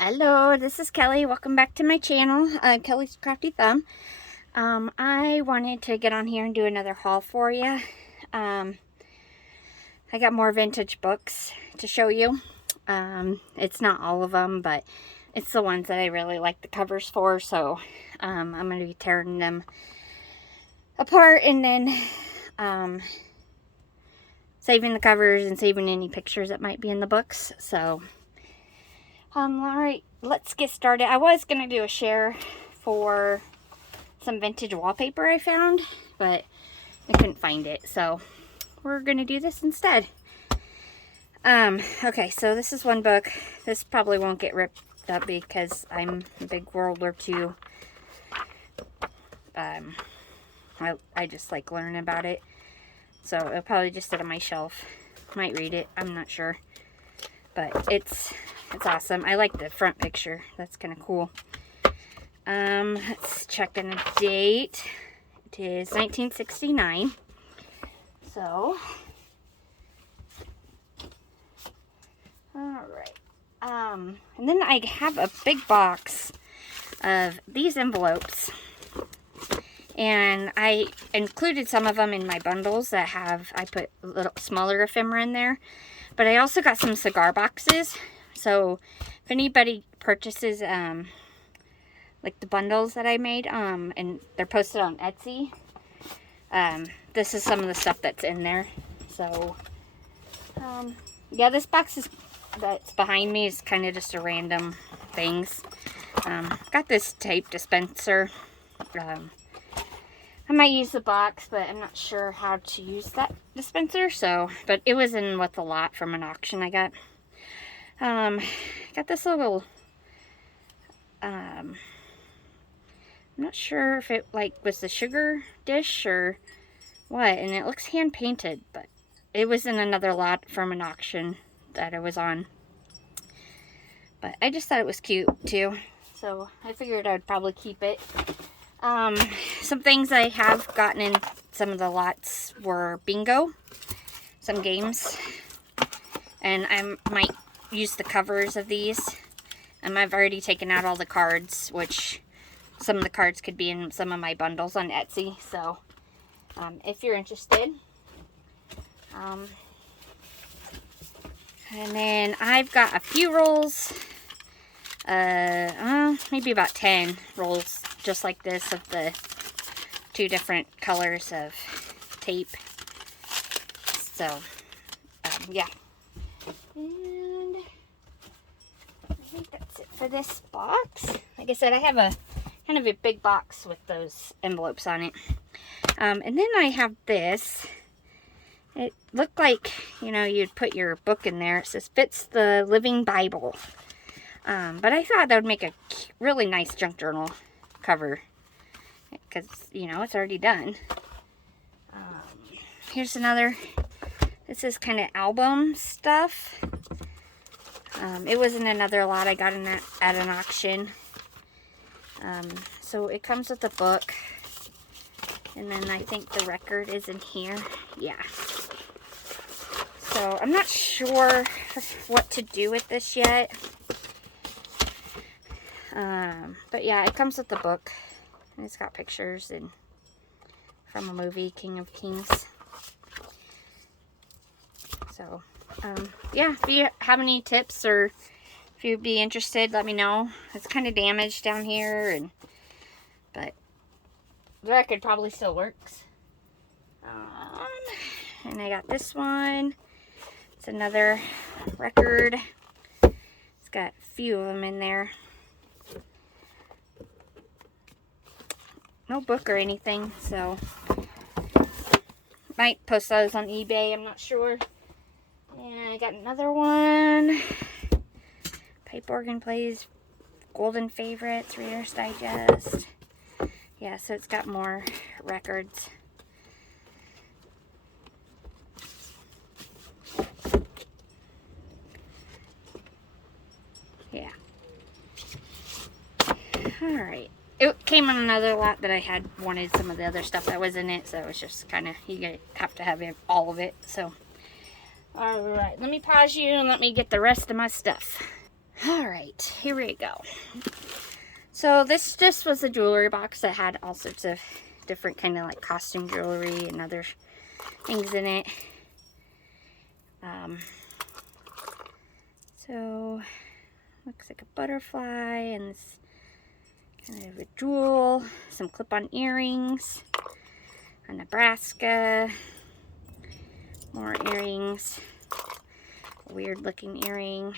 Hello, this is Kelly. Welcome back to my channel, Kelly's Crafty Thumb. I wanted to get on here and do another haul for you. I got more vintage books to show you. It's not all of them, but it's the ones that I really like the covers for. So I'm going to be tearing them apart and then saving the covers and saving any pictures that might be in the books. So alright, let's get started. I was going to do a share for some vintage wallpaper I found, but I couldn't find it, so we're going to do this instead. Okay, so this is one book. This probably won't get ripped up because I'm a big World War II. I just like learning about it, so it'll probably just sit on my shelf. Might read it, I'm not sure, but it's awesome. I like the front picture. That's kind of cool. Let's check in the date. It is 1969. So, alright. And then I have a big box of these envelopes. And I included some of them in my bundles that I put a little smaller ephemera in there. But I also got some cigar boxes. So if anybody purchases like the bundles that I made, and they're posted on Etsy, this is some of the stuff that's in there. So yeah, this box that's behind me is kind of just a random things. Got this tape dispenser. I might use the box, but I'm not sure how to use that dispenser. So, but it was in with a lot from an auction I got. Got this little, I'm not sure if it was the sugar dish or what, and it looks hand painted, but it was in another lot from an auction that I was on. But I just thought it was cute too, so I figured I'd probably keep it. Some things I have gotten in some of the lots were bingo, some games, and I might use the covers of these. I've already taken out all the cards, which some of the cards could be in some of my bundles on Etsy. So if you're interested. And then I've got a few rolls, maybe about 10 rolls just like this of the two different colors of tape. So yeah. And I think that's it for this box. Like I said, I have a kind of a big box with those envelopes on it. And then I have this. It looked like, you know, you'd put your book in there. It says, "Fits the Living Bible." But I thought that would make a really nice junk journal cover. Because, you know, it's already done. Here's another. This is kind of album stuff. It was in another lot I got at an auction. So it comes with a book. And then I think the record is in here. Yeah. So I'm not sure what to do with this yet. But yeah, it comes with the book. And it's got pictures and from a movie, King of Kings. So, yeah, if you have any tips or if you'd be interested, let me know. It's kind of damaged down here, but the record probably still works. And I got this one. It's another record. It's got a few of them in there. No book or anything, so might post those on eBay, I'm not sure. And I got another one. Pipe Organ Plays Golden Favorites, Reader's Digest. Yeah, so it's got more records. Yeah. Alright. It came on another lot that I had wanted some of the other stuff that was in it, so it's just kind of, you have to have all of it, so. Alright, let me pause you and let me get the rest of my stuff. Alright, here we go. So this just was a jewelry box that had all sorts of different kind of like costume jewelry and other things in it. So looks like a butterfly and this kind of a jewel, some clip-on earrings, a Nebraska, more earrings, a weird looking earring,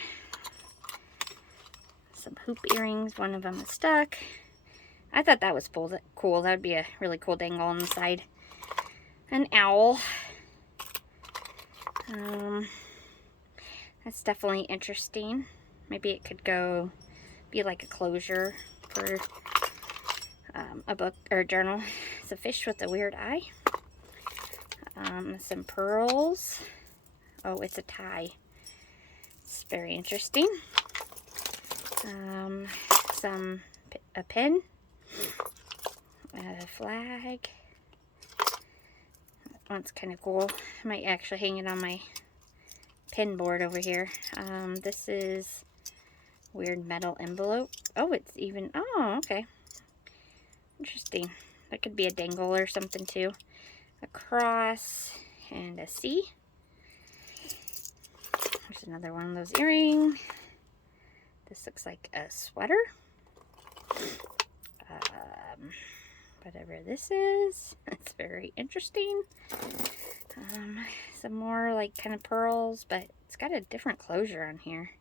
some hoop earrings, one of them is stuck. I thought that was cool. That would be a really cool dangle on the side. An owl. That's definitely interesting. Maybe it could be like a closure for a book or a journal. It's a fish with a weird eye. Some pearls. Oh, it's a tie. It's very interesting. A pin. A flag. That one's kind of cool. I might actually hang it on my pin board over here. This is weird metal envelope. Oh, it's even, oh, okay. Interesting. That could be a dangle or something too. A cross and a C. There's another one of those earrings. This looks like a sweater. Whatever this is. It's very interesting. Some more like kind of pearls, but it's got a different closure on here.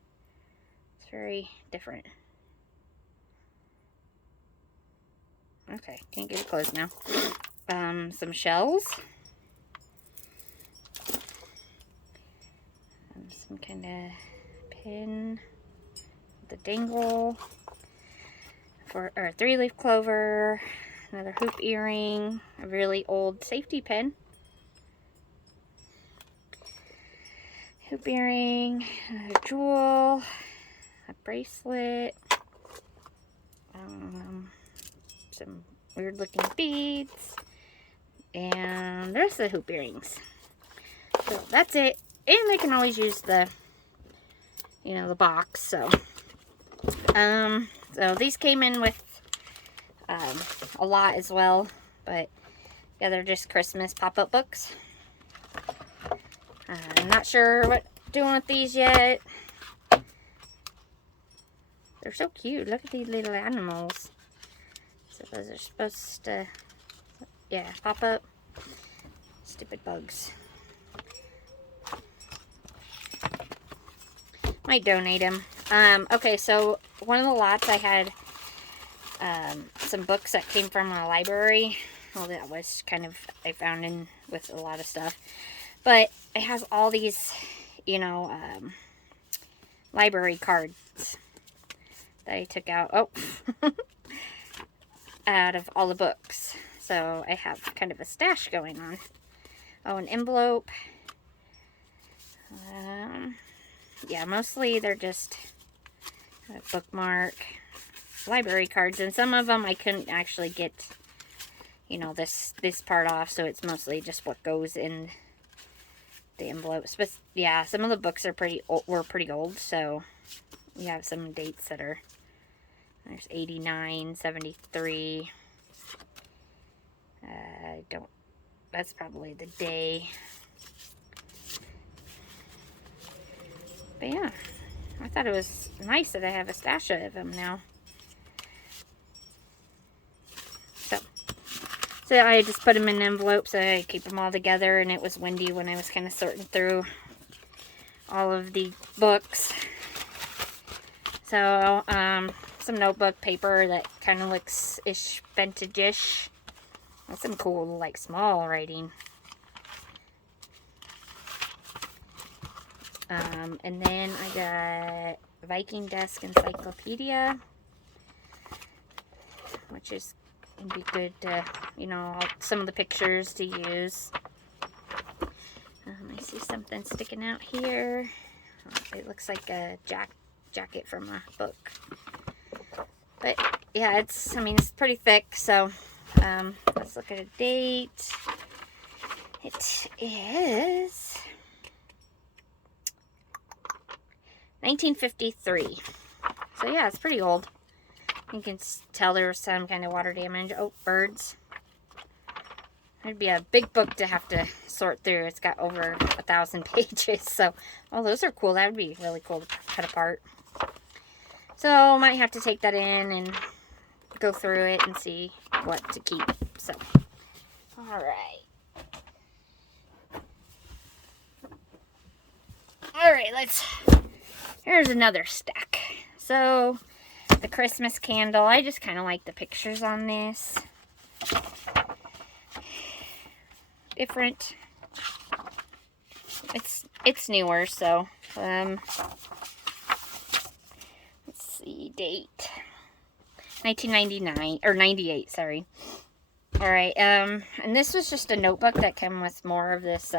It's very different. Okay, can't get it closed now. Some shells. Some kind of pin. The dangle. For a 3-leaf clover. Another hoop earring. A really old safety pin. Hoop earring. Another jewel. A bracelet. Some weird looking beads. And the rest of the hoop earrings. So that's it. And I can always use the, the box. So these came in with a lot as well, but yeah, they're just Christmas pop-up books. I'm not sure what doing with these yet. They're so cute. Look at these little animals. So those are supposed to, yeah, pop up. Stupid bugs. Might donate them. Okay, so one of the lots I had some books that came from a library. Well, that was kind of, I found in with a lot of stuff. But it has all these, library cards that I took out. Oh, out of all the books. So I have kind of a stash going on. Oh, an envelope. Yeah, mostly they're just a bookmark, library cards, and some of them I couldn't actually get, this part off, so it's mostly just what goes in the envelopes. But yeah, some of the books are were pretty old, so we have some dates that are, there's 89, 73. That's probably the day. But yeah, I thought it was nice that I have a stash of them now. So I just put them in envelopes so I keep them all together, and it was windy when I was kind of sorting through all of the books. So, some notebook paper that kind of looks vintage-ish. That's some cool, like, small writing. And then I got Viking Desk Encyclopedia, which is going to be good to, some of the pictures to use. I see something sticking out here. It looks like a jacket from a book. But yeah, it's pretty thick, so let's look at a date. It is 1953. So yeah, it's pretty old. You can tell there was some kind of water damage. Oh, birds. It'd be a big book to have to sort through. It's got over 1,000 pages. So, oh, those are cool. That would be really cool to cut apart. So, might have to take that in and go through it and see what to keep. So, alright. Alright, here's another stack. So, the Christmas candle. I just kind of like the pictures on this. Different. It's newer, so let's see, date 1999 or 98, sorry. All right, and this was just a notebook that came with more of this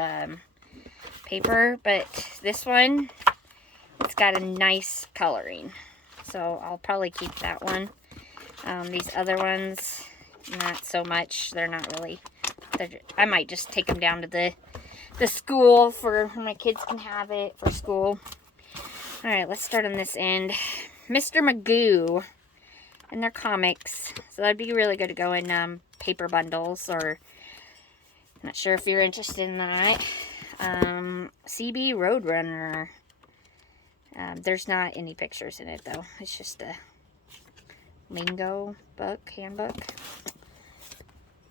paper, but this one, it's got a nice coloring, so I'll probably keep that one. These other ones, not so much. They're not really. I might just take them down to the school for my kids can have it for school. All right, let's start on this end. Mr. Magoo and their comics. So that'd be really good to go in paper bundles, or I'm not sure if you're interested in that. CB Roadrunner. There's not any pictures in it though. It's just a lingo book, handbook.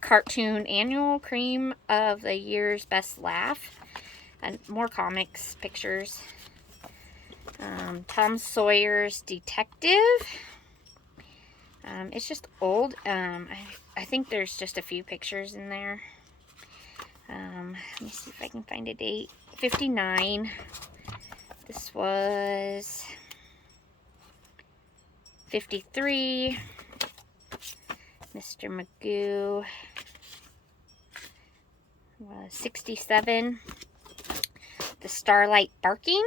Cartoon Annual Cream of the Year's Best Laugh. And more comics, pictures. Tom Sawyer's Detective. It's just old. I think there's just a few pictures in there. Let me see if I can find a date. 59. This was 53. Mr. Magoo was 67. The Starlight Barking.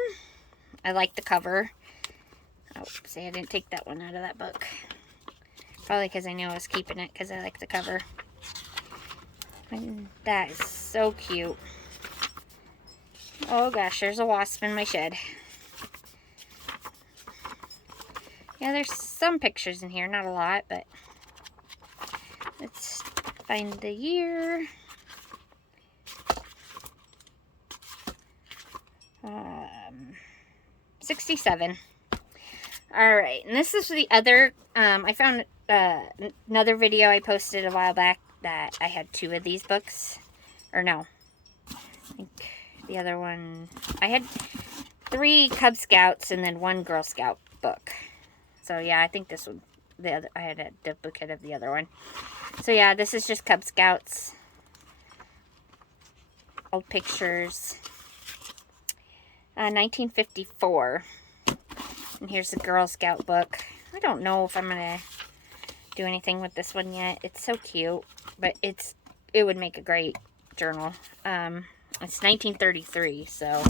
I like the cover. Oh, see, I didn't take that one out of that book. Probably because I knew I was keeping it because I like the cover. And that is so cute. Oh gosh, there's a wasp in my shed. Yeah, there's some pictures in here, not a lot, but let's find the year. 67. Alright, and this is the other, I found another video I posted a while back that I had 2 of these books. Or no, I think the other one, I had 3 Cub Scouts and then 1 Girl Scout book. So yeah, I think this one, I had a duplicate of the other one. So yeah, this is just Cub Scouts. Old pictures. 1954. And here's the Girl Scout book. I don't know if I'm going to do anything with this one yet. It's so cute. But it would make a great journal. It's 1933, so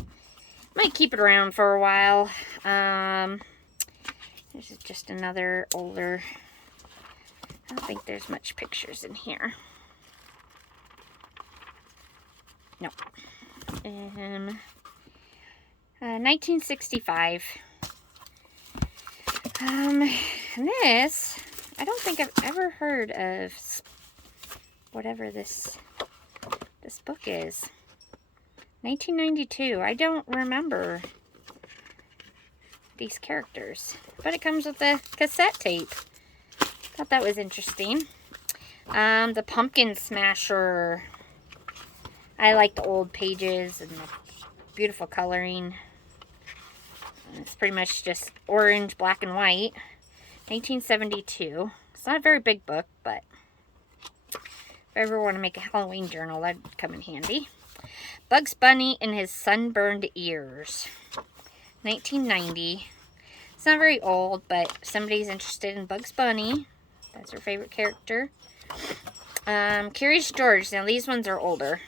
might keep it around for a while. This is just another older. I don't think there's much pictures in here. No. 1965. And this, I don't think I've ever heard of whatever this book is. 1992. I don't remember these characters, but it comes with a cassette tape. Thought that was interesting. The Pumpkin Smasher. I like the old pages and the beautiful coloring. And it's pretty much just orange, black, and white. 1972. It's not a very big book, but if I ever want to make a Halloween journal, that'd come in handy. Bugs Bunny and His Sunburned Ears. 1990. It's not very old, but if somebody's interested in Bugs Bunny, that's her favorite character. Curious George. Now, these ones are older.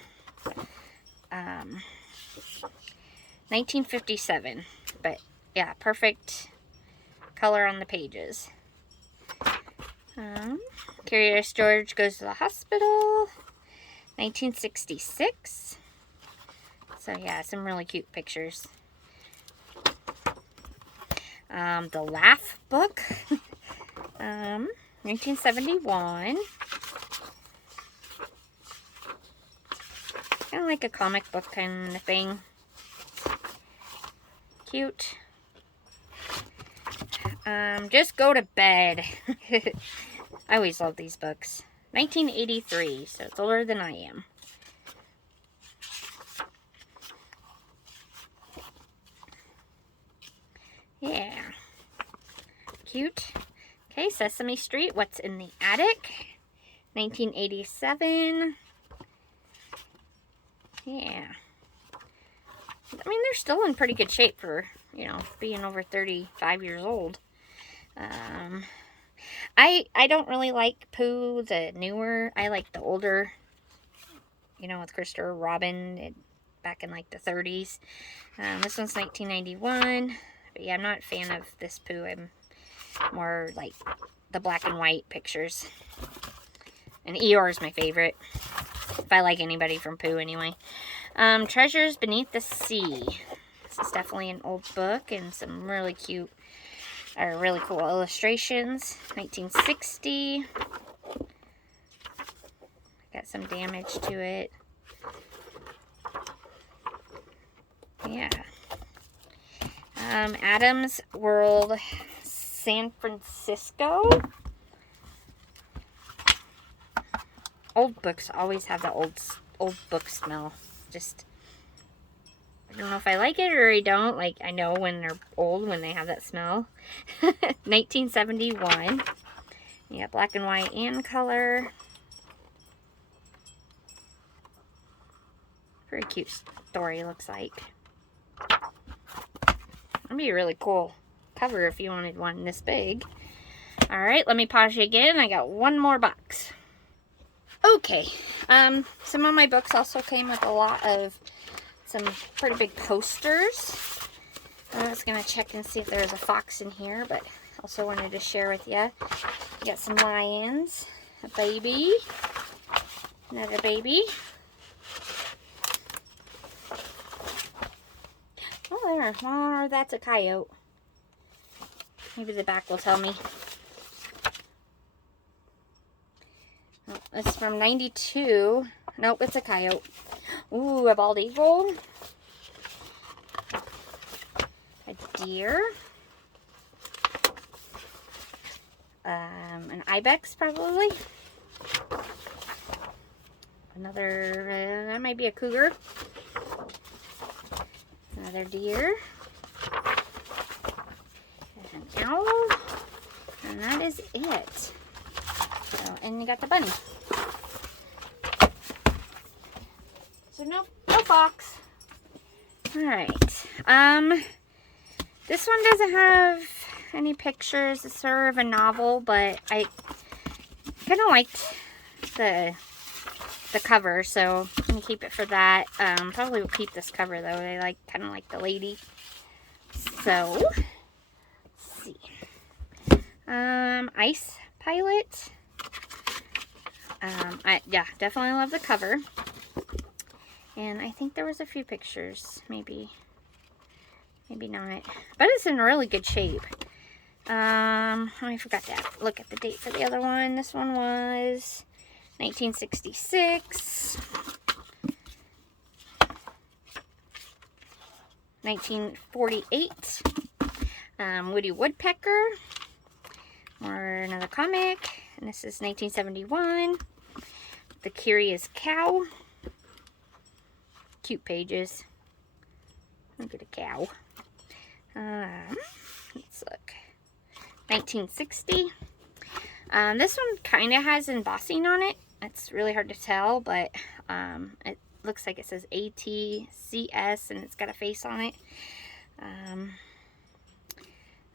1957. But, yeah, perfect color on the pages. Curious George Goes to the Hospital. 1966. So, yeah, some really cute pictures. The Laugh book, 1971. Kind of like a comic book kind of thing. Cute. Just Go to Bed. I always love these books. 1983, so it's older than I am. Yeah. Cute. Okay, Sesame Street, What's in the Attic? 1987. Yeah. I mean, they're still in pretty good shape for, you know, being over 35 years old. I don't really like Pooh, the newer. I like the older, you know, with Christopher Robin back in like the 30s. This one's 1991. But yeah, I'm not a fan of this Pooh. I'm more like the black and white pictures. And Eeyore is my favorite. If I like anybody from Pooh anyway. Treasures Beneath the Sea. This is definitely an old book and some really cute, or really cool illustrations. 1960. Got some damage to it. Yeah. Adam's World, San Francisco. Old books always have the old book smell. Just, I don't know if I like it or I don't. Like, I know when they're old, when they have that smell. 1971. Yeah, black and white and color. Very cute story, looks like. That'd be a really cool cover if you wanted one this big. Alright, let me pause you again. I got one more box. Okay, some of my books also came with a lot of some pretty big posters. I was going to check and see if there was a fox in here, but also wanted to share with you. Got some lions, a baby, another baby. Oh, there. Oh, that's a coyote. Maybe the back will tell me. Oh, it's from 92. Nope, it's a coyote. Ooh, a bald eagle. A deer. An ibex, probably. Another, that might be a cougar. Another deer. An owl. And that is it. So, and you got the bunny. So no fox. Alright. This one doesn't have any pictures. It's sort of a novel, but I kind of liked the cover, so I'm gonna keep it for that. Probably will keep this cover though. I kind of like the lady. So let's see. Ice Pilot. Yeah, definitely love the cover. And I think there was a few pictures, maybe not. But it's in really good shape. I forgot to look at the date for the other one. This one was 1966. 1948. Woody Woodpecker. Or another comic. And this is 1971. The Curious Cow. Cute pages. Look at a cow. Let's look. 1960. This one kind of has embossing on it. It's really hard to tell, but it looks like it says ATCS and it's got a face on it.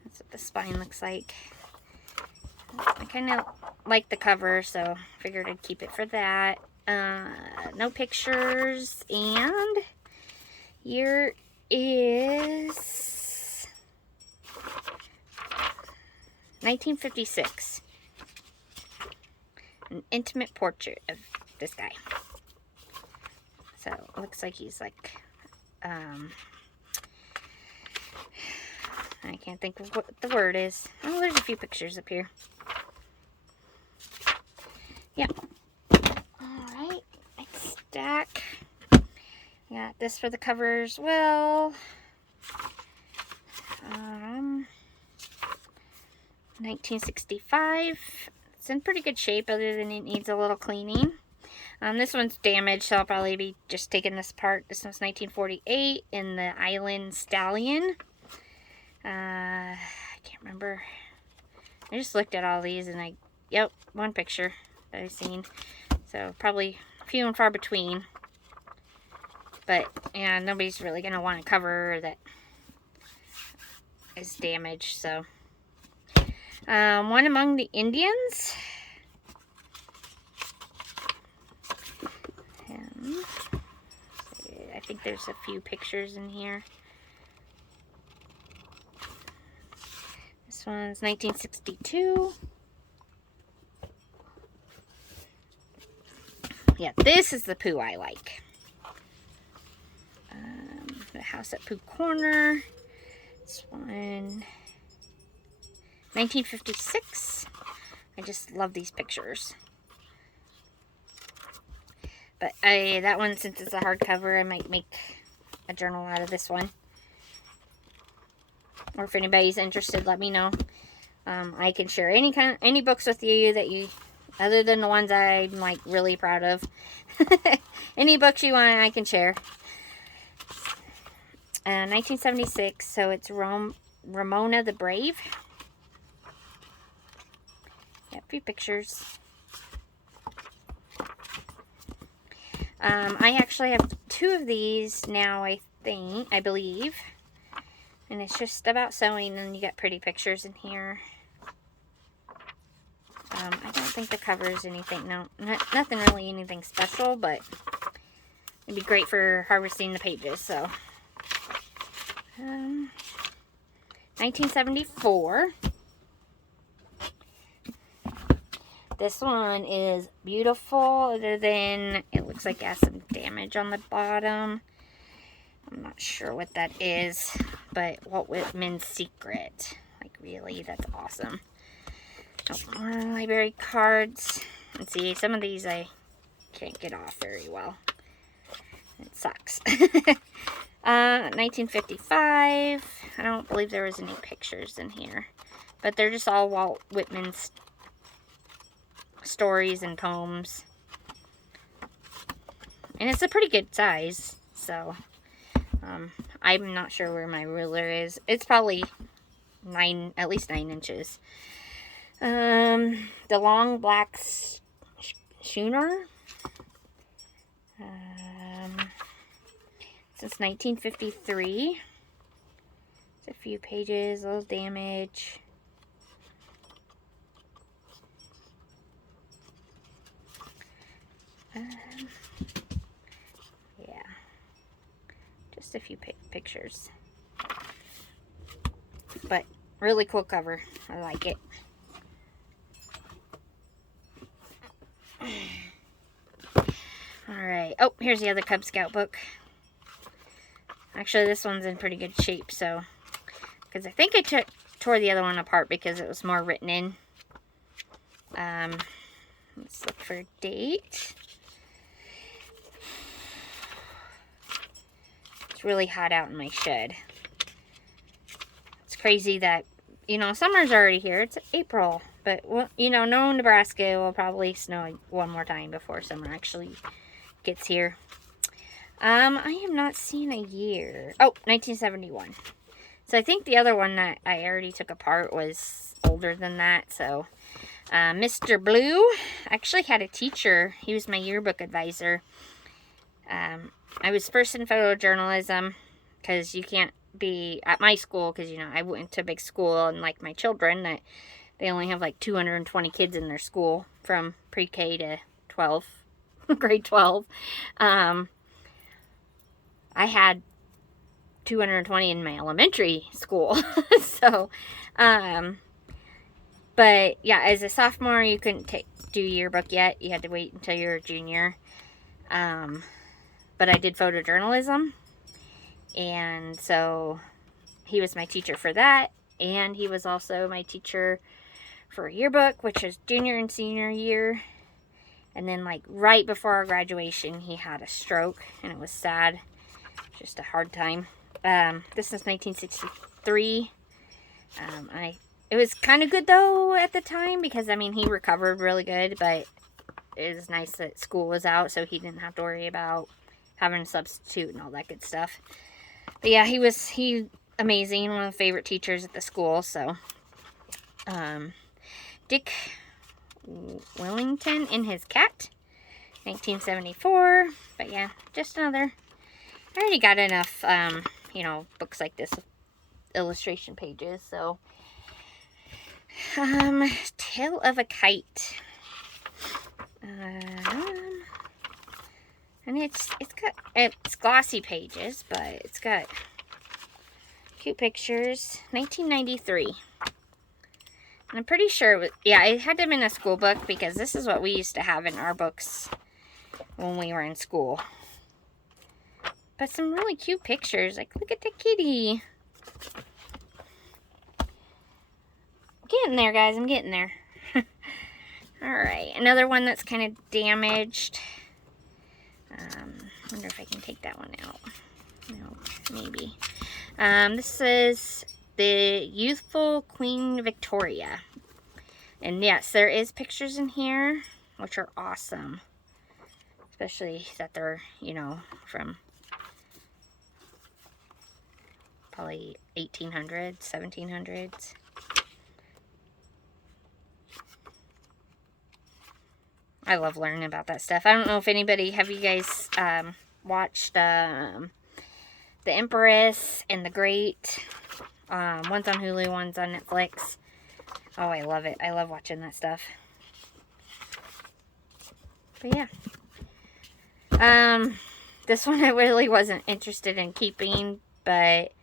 That's what the spine looks like. I kind of like the cover, so figured I'd keep it for that. No pictures, and here is 1956. An intimate portrait of this guy. So it looks like he's like I can't think of what the word is. Oh, there's a few pictures up here. Yeah. Alright, next stack. Got this for the cover as well. 1965. It's in pretty good shape, other than it needs a little cleaning. This one's damaged, so I'll probably be just taking this apart. This one's 1948 in the Island Stallion. I can't remember. I just looked at all these and yep, one picture that I've seen. So probably few and far between. But yeah, nobody's really going to want a cover that is damaged. So One Among the Indians. I think there's a few pictures in here. This one's 1962. Yeah, this is the Pooh I like. The House at Pooh Corner. This one, 1956. I just love these pictures. But that one, since it's a hardcover, I might make a journal out of this one. Or if anybody's interested, let me know. I can share any books with you that you, other than the ones I'm like really proud of. Any books you want, I can share. 1976, so it's Ramona the Brave. Yeah, a few pictures. I actually have 2 of these now, I believe. And it's just about sewing, and you got pretty pictures in here. I don't think the cover is anything, no, nothing really anything special, but it'd be great for harvesting the pages, so. 1974. This one is beautiful, other than it looks like it has some damage on the bottom. I'm not sure what that is, but Walt Whitman's Secret. Like, really, that's awesome. Oh, more library cards. And see, some of these I can't get off very well. It sucks. 1955. I don't believe there was any pictures in here, but they're just all Walt Whitman's stories and poems. And it's a pretty good size, so I'm not sure where my ruler is. It's probably at least 9 inches. The Long Black Schooner. Since 1953. It's a few pages, a little damage. Yeah, just a few pictures, but really cool cover. I like it. Alright, oh, here's the other Cub Scout book. Actually, this one's in pretty good shape, so, because I think I tore the other one apart because it was more written in. Let's look for a date. It's really hot out in my shed. It's crazy that, you know, summer's already here. It's April, but, well, you know, no, Nebraska will probably snow one more time before summer actually gets here. I have not seen a year. Oh, 1971. So I think the other one that I already took apart was older than that. So, Mr. Blue. I actually had a teacher. He was my yearbook advisor. I was first in photojournalism because you can't be at my school because, you know, I went to a big school, and like my children, that they only have like 220 kids in their school from pre-K to 12, grade 12. I had 220 in my elementary school. So, but yeah, as a sophomore, you couldn't do yearbook yet. You had to wait until you were a junior. But I did photojournalism. And so he was my teacher for that, and he was also my teacher for a yearbook, which was junior and senior year. And then, like, right before our graduation, he had a stroke, and it was sad. Just a hard time. This is 1963. It was kind of good, though, at the time, because, I mean, he recovered really good, but it was nice that school was out, so he didn't have to worry about having a substitute and all that good stuff. But, yeah, he amazing, one of the favorite teachers at the school, so, Dick Willington and His Cat, 1974. But yeah, just another. I already got enough, you know, books like this with illustration pages. So, Tale of a Kite. And it's glossy pages, but it's got cute pictures. 1993. And I'm pretty sure, yeah, it had to have been a school book, because this is what we used to have in our books when we were in school. But some really cute pictures. Like, look at the kitty. I'm getting there, guys. I'm getting there. Alright, another one that's kind of damaged. I wonder if I can take that one out. No, maybe. This is the Youthful Queen Victoria. And yes, there is pictures in here, which are awesome. Especially that they're, you know, from probably 1800s, 1700s. I love learning about that stuff. I don't know if anybody, have you guys watched The Empress and the Great? One's on Hulu, one's on Netflix. Oh, I love it. I love watching that stuff. But yeah. This one I really wasn't interested in keeping, but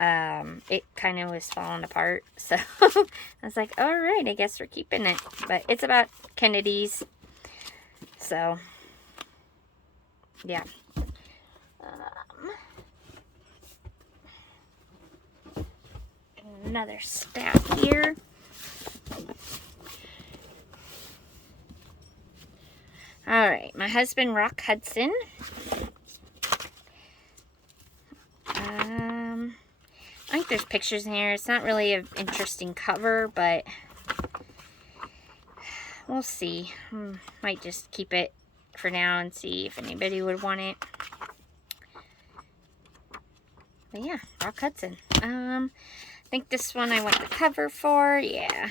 it kind of was falling apart. So I was like, alright, I guess we're keeping it. But it's about Kennedys. So, yeah. Another stack here. Alright, my husband, Rock Hudson. I think there's pictures in here. It's not really an interesting cover, but we'll see. Might just keep it for now and see if anybody would want it. But yeah, Rock Hudson. I think this one I want the cover for. Yeah.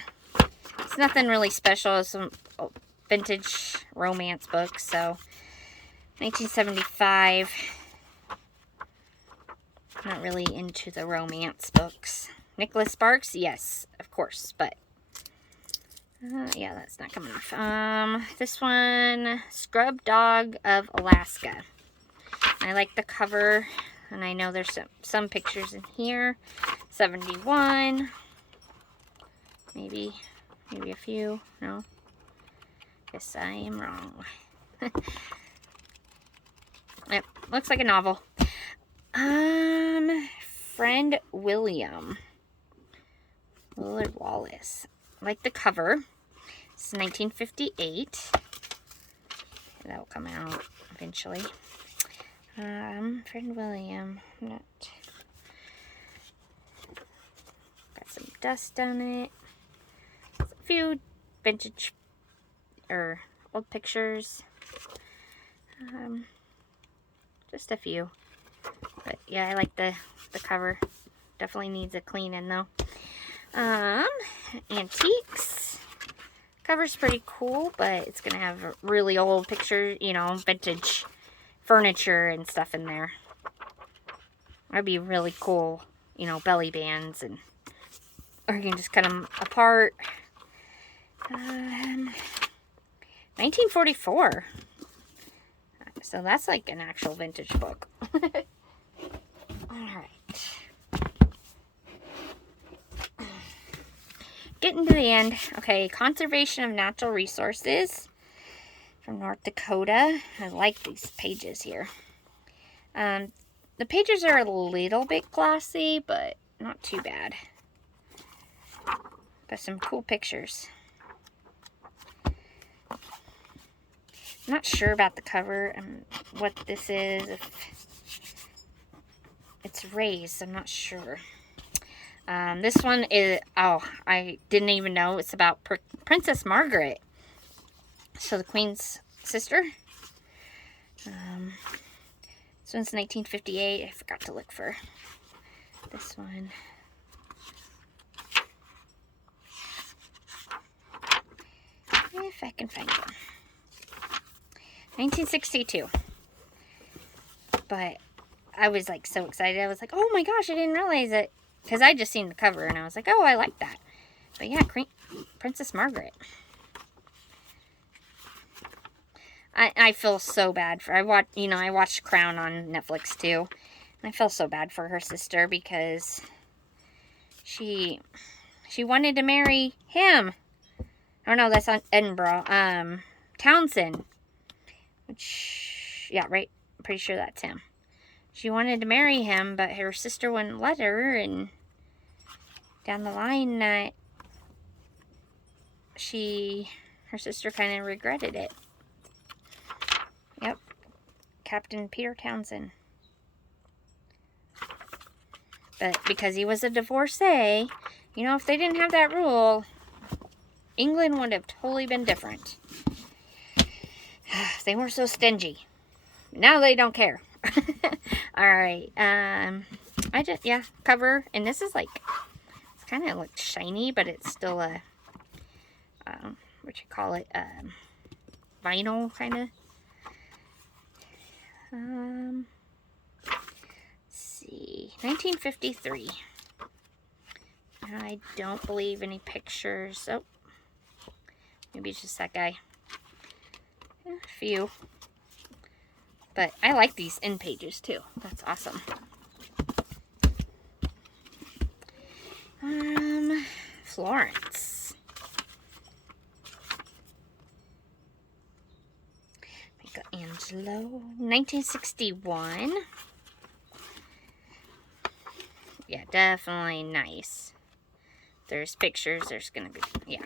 It's nothing really special. It's some vintage romance books. So, 1975. Not really into the romance books. Nicholas Sparks? Yes, of course. But, yeah, that's not coming off. This one, Scrub Dog of Alaska. I like the cover. And I know there's some pictures in here. 71. Maybe a few. No. Guess I am wrong. Yep. Looks like a novel. Friend William. Willard Wallace. I like the cover. It's 1958. That will come out eventually. Friend William. Got some dust on it. A few vintage or old pictures. Just a few. But yeah, I like the cover. Definitely needs a cleaning though. Antiques. Cover's pretty cool, but it's gonna have a really old picture, you know, vintage furniture and stuff in there. That'd be really cool, you know, belly bands, and or you can just cut them apart. 1944. So that's like an actual vintage book. Alright. Getting to the end. Okay, Conservation of Natural Resources from North Dakota. I like these pages here. The pages are a little bit glossy, but not too bad. But some cool pictures. I'm not sure about the cover and what this is. If it's raised, I'm not sure. This one is, oh, I didn't even know. It's about Princess Margaret. So the Queen's sister. This one's 1958. I forgot to look for this one. If I can find it. 1962. But I was like so excited. I was like, oh my gosh, I didn't realize it. Because I just seen the cover and I was like, oh, I like that. But yeah, Princess Margaret. I feel so bad for, I watched Crown on Netflix too. And I feel so bad for her sister because she wanted to marry him. Oh no, that's on Edinburgh. Townsend. Which, yeah, right. I'm pretty sure that's him. She wanted to marry him, but her sister wouldn't let her, and down the line, her sister kind of regretted it. Yep. Captain Peter Townsend. But because he was a divorcee, you know, if they didn't have that rule, England would have totally been different. They weren't so stingy. Now they don't care. Alright. Cover. And this is like, it's kind of like shiny, but it's still a, what you call it, vinyl kind of. Let's see, 1953. I don't believe any pictures. Oh, maybe it's just that guy. A few. But I like these end pages too. That's awesome. Florence. Michelangelo. 1961. Yeah, definitely nice. There's pictures. There's going to be, yeah.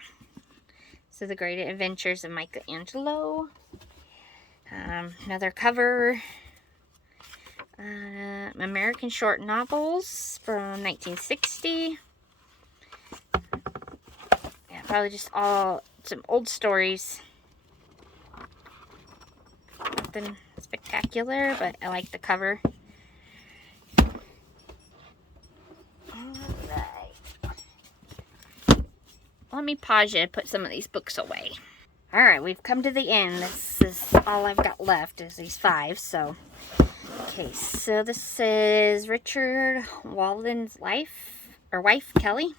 So, The Great Adventures of Michelangelo. Another cover. American Short Novels from 1960. Yeah, probably just some old stories. Nothing spectacular, but I like the cover. Let me pause you and put some of these books away. Alright, we've come to the end. This is all I've got left is these 5. So, okay, so this is Richard Walden's wife, Kelly.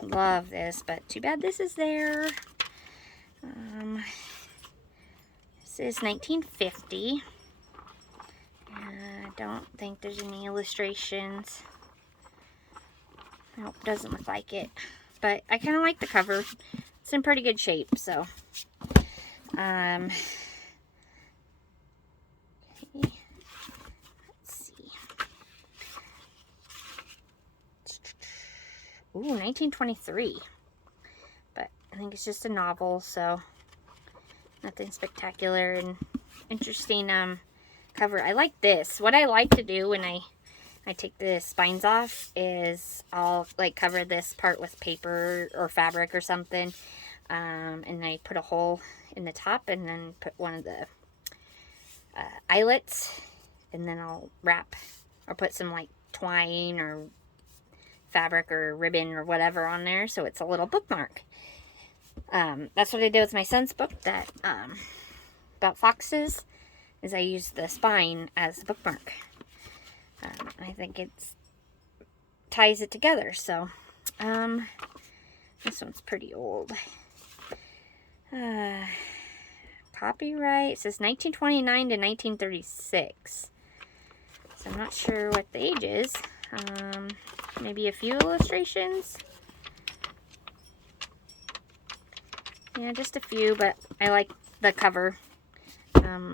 Love this, but too bad this is there. This is 1950. I don't think there's any illustrations. Nope, doesn't look like it. But I kind of like the cover. It's in pretty good shape, so. Let's see. Ooh, 1923. But I think it's just a novel, so nothing spectacular and interesting cover. I like this. What I like to do when I take the spines off is I'll like cover this part with paper or fabric or something, and I put a hole in the top and then put one of the eyelets, and then I'll wrap or put some like twine or fabric or ribbon or whatever on there so it's a little bookmark. That's what I did with my son's book that about foxes, is I used the spine as a bookmark. I think it ties it together. So, this one's pretty old. Copyright, it says 1929 to 1936. So I'm not sure what the age is. Maybe a few illustrations. Yeah, just a few, but I like the cover.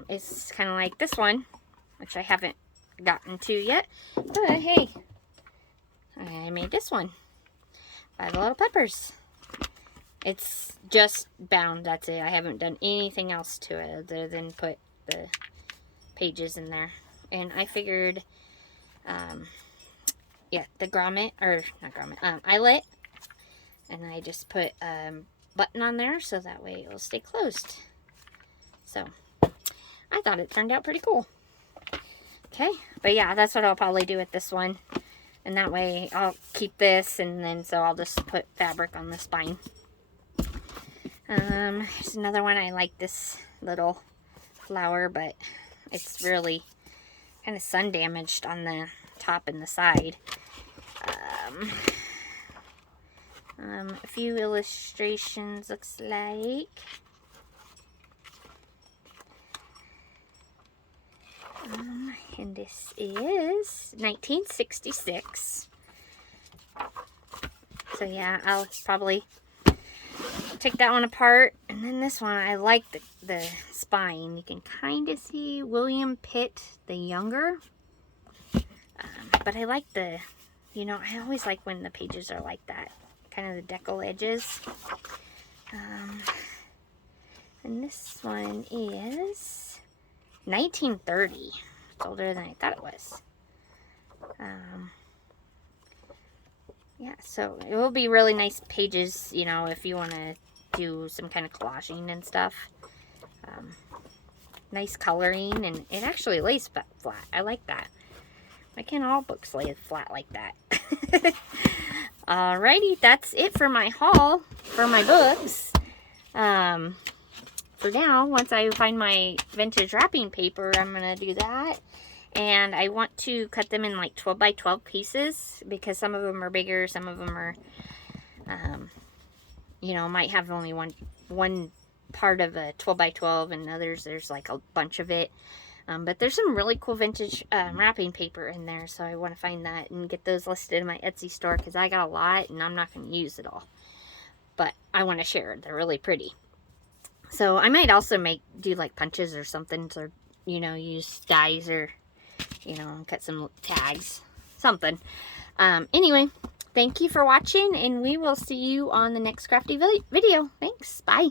It's kind of like this one. which I haven't gotten to yet. But hey, I made this one by the Little Peppers. It's just bound, that's it. I haven't done anything else to it other than put the pages in there. And I figured, yeah, the grommet, or not grommet, eyelet. And I just put a button on there so that way it will stay closed. So, I thought it turned out pretty cool. Okay, but yeah, that's what I'll probably do with this one. And that way I'll keep this, and then so I'll just put fabric on the spine. Here's another one. I like this little flower, but it's really kind of sun damaged on the top and the side. A few illustrations, looks like. And this is 1966. So yeah, I'll probably take that one apart. And then this one, I like the spine. You can kind of see William Pitt the Younger. But I like the, you know, I always like when the pages are like that. Kind of the decal edges. And this one is 1930. It's older than I thought it was. Yeah, so it will be really nice pages, you know, if you want to do some kind of collaging and stuff. Nice coloring, and it actually lays flat. I like that. Why can't all books lay flat like that? Alrighty, that's it for my haul for my books. For now, once I find my vintage wrapping paper, I'm going to do that. And I want to cut them in like 12 by 12 pieces, because some of them are bigger, some of them are, you know, might have only one part of a 12 by 12, and others there's like a bunch of it. But there's some really cool vintage wrapping paper in there, so I want to find that and get those listed in my Etsy store, because I got a lot and I'm not going to use it all. But I want to share it. They're really pretty. So I might also do like punches or something, or, you know, use dies, or, you know, cut some tags, something. Anyway, thank you for watching, and we will see you on the next crafty video. Thanks. Bye.